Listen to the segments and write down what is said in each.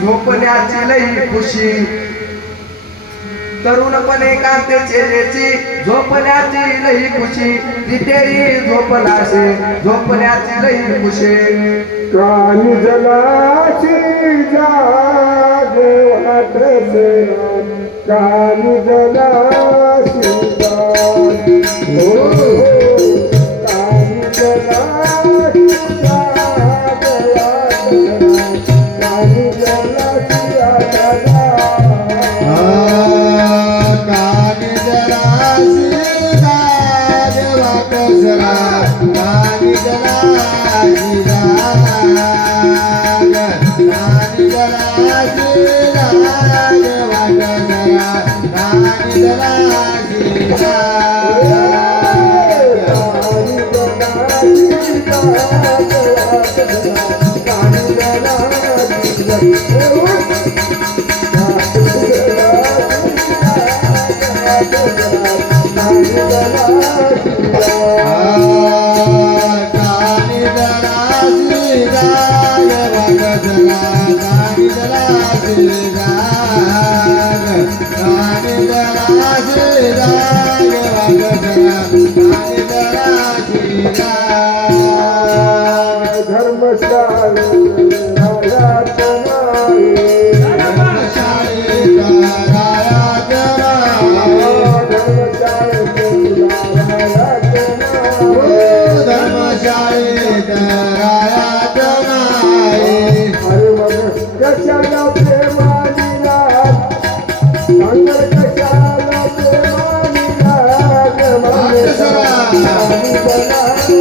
झोपण्याची लई खुशी. तरुणपणे कांते चेहऱ्याची झोपण्याची लई खुशी. जितेही झोपलाशे झोपण्याची लई खुशी. कानी जलाशी जागे वाटसे कानी जलाशी जाग. जरासी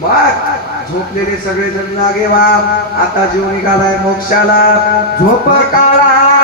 मग झोपलेले सगळे जण लागे वा आता जीव निघालाय मोक्षाला. झोप काळा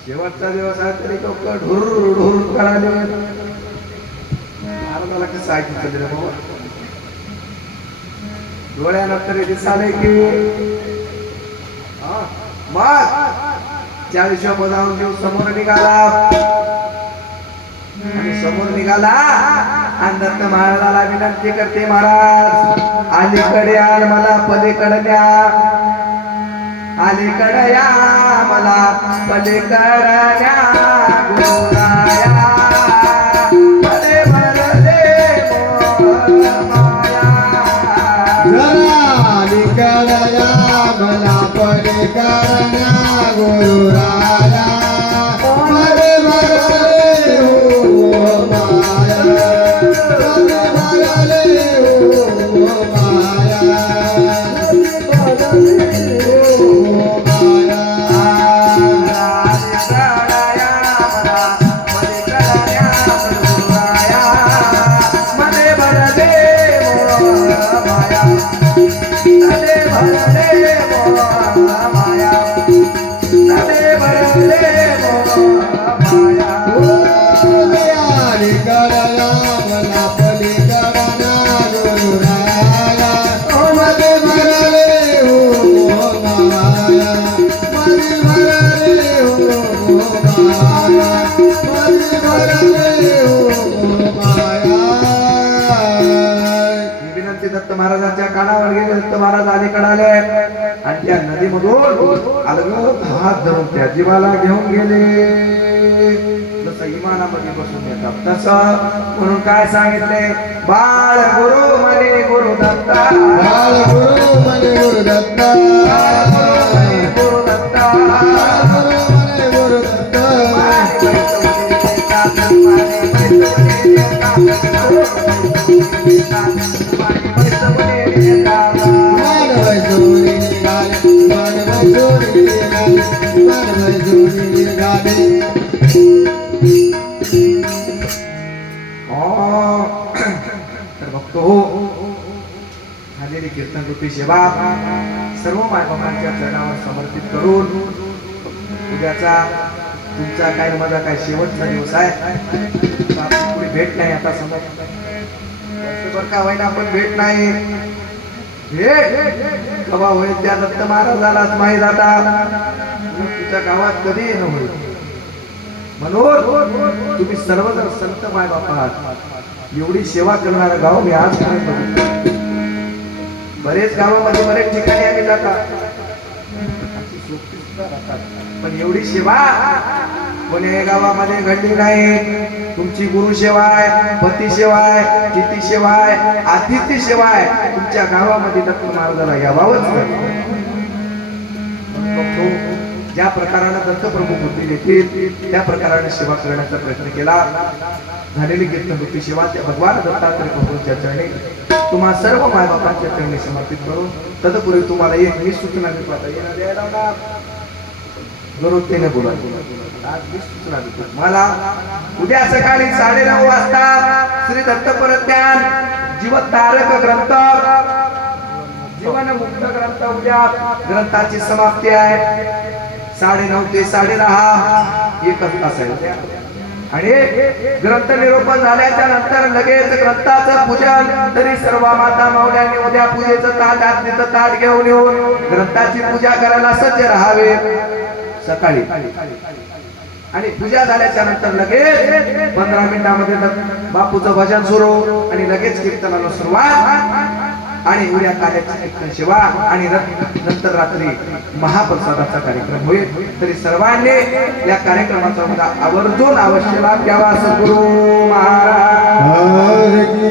शेवटचा दिवस आहे तरी लोक ढुर ढुर करायला महाराजाला कसं ऐकलं रे बाबा डोळ्याला तरी दिसाले की हा, त्या चाळीस घेऊन समोर निघाला. आणि समोर निघाला. आणि दत्त महाराजाला विनंती करते महाराज अलीकडे आल मला पलीकडे द्या अलीकडे या मला पलीकडे न्या. गुरुराया Rama. आले आणि त्या नदीमधून अलगद हात धरून त्या जीवाला घेऊन गेले. जसं इमानामध्ये बसून येतात तसं. म्हणून काय सांगितले? बाळ गुरु म्हणे गुरु दत्ता. बाळ गुरु म्हणे गुरु दत्ता. गुरु गुरु दत्ता दत्ता. ती रूपी सेवा सर्व मायबापांच्या चरणावर समर्पित करून उद्याचा तुमचा काय माझा काय शेवटचा दिवस आहे. आता आपली पुढे भेट नाही आता समोर. वर्षभर का होईना आपण भेट नाही. भेट कवा होईल त्या दत्त महाराजालाच माहीत आता. तुझ्या गावात कधी येणं होईल? म्हणून तुम्ही सर्वजण संत माय बापा आहात एवढी सेवा करणारं गाव मी आज बघितलं. बरेच गावामध्ये बरेच ठिकाणी आम्ही जातात पण एवढी सेवा कोणी गावामध्ये घडली नाही. तुमची गुरु सेवा आहे पती सेवा आहे तिथी सेवा आहे सेवा आहे. तुमच्या गावामध्ये दत्त महाराजाला यावावंच ज्या प्रकारानं दत्तप्रभू बुद्धी देतील त्या प्रकाराने सेवा करण्याचा प्रयत्न केला. झालेली कीर्तनवृत्ती सेवा त्या भगवान दत्तात्रय प्रभूंच्या चरणी तुम्हा सर्व मायबापांच्या चरणी समर्पित करू तदपूर्वी तुम्हाला एक मी सूचना देतो आता येणं द्यायला लावणार. गरुतेने बोला आज मी सूचना देतो मला उद्या सकाळी साडेनऊ वाजता श्री दत्त परज्ञान जीव ग्रंथ जीवन मुक्त ग्रंथ उद्या ग्रंथाची समाप्ती आहे साडे नऊ ते साडे दहा एकच तास आहे उद्या. आणि ग्रंथ निरोपण झाल्याच्यानंतर लगेच ग्रंथाचं पूजन तरी सर्व माता माऊल्यांनी उद्या पूजेचं ताट आज्ञेचं ताट घेऊन येऊन ग्रंथाची पूजा करायला सज्ज राहावे. सकाळी. आणि पूजा झाल्याच्यानंतर लगेच पंधरा मिनिटामध्ये बापूचं भजन सुरू आणि लगेच कीर्तनाला सुरुवात. आणि उद्या कार्याची कीर्तन सेवा आणि नंतर रात्री महाप्रसादाचा कार्यक्रम होईल तरी सर्वांनी या कार्यक्रमाचा मला आवर्जून अवश्य लाभ घ्यावा असं गुरु महाराज हर की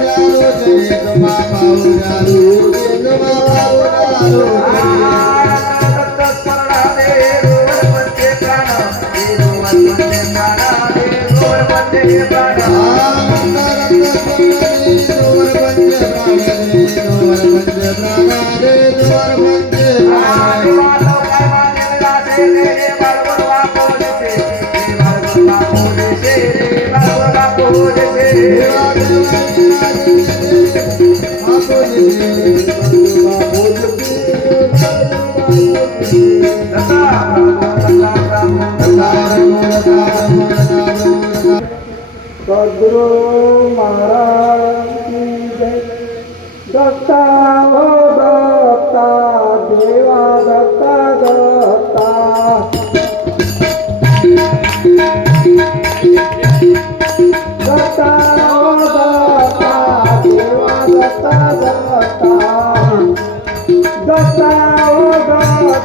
शरणा सद्गुरु सद्गुरु महाराज की दत्ता हो। दत्ता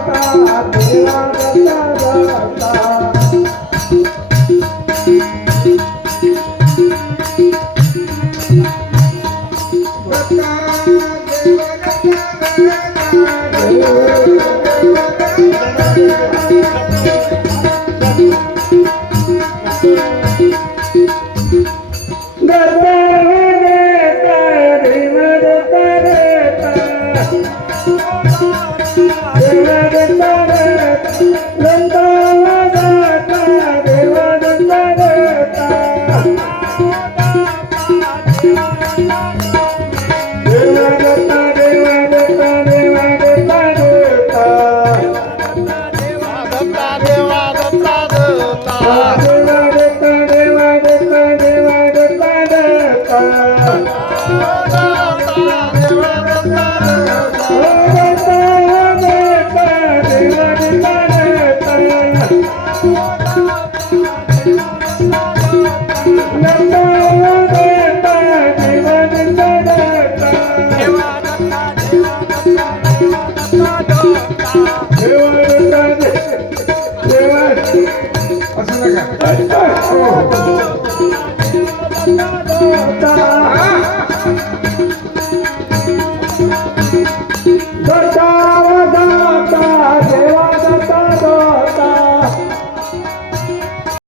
दत्ता देवा दत्ता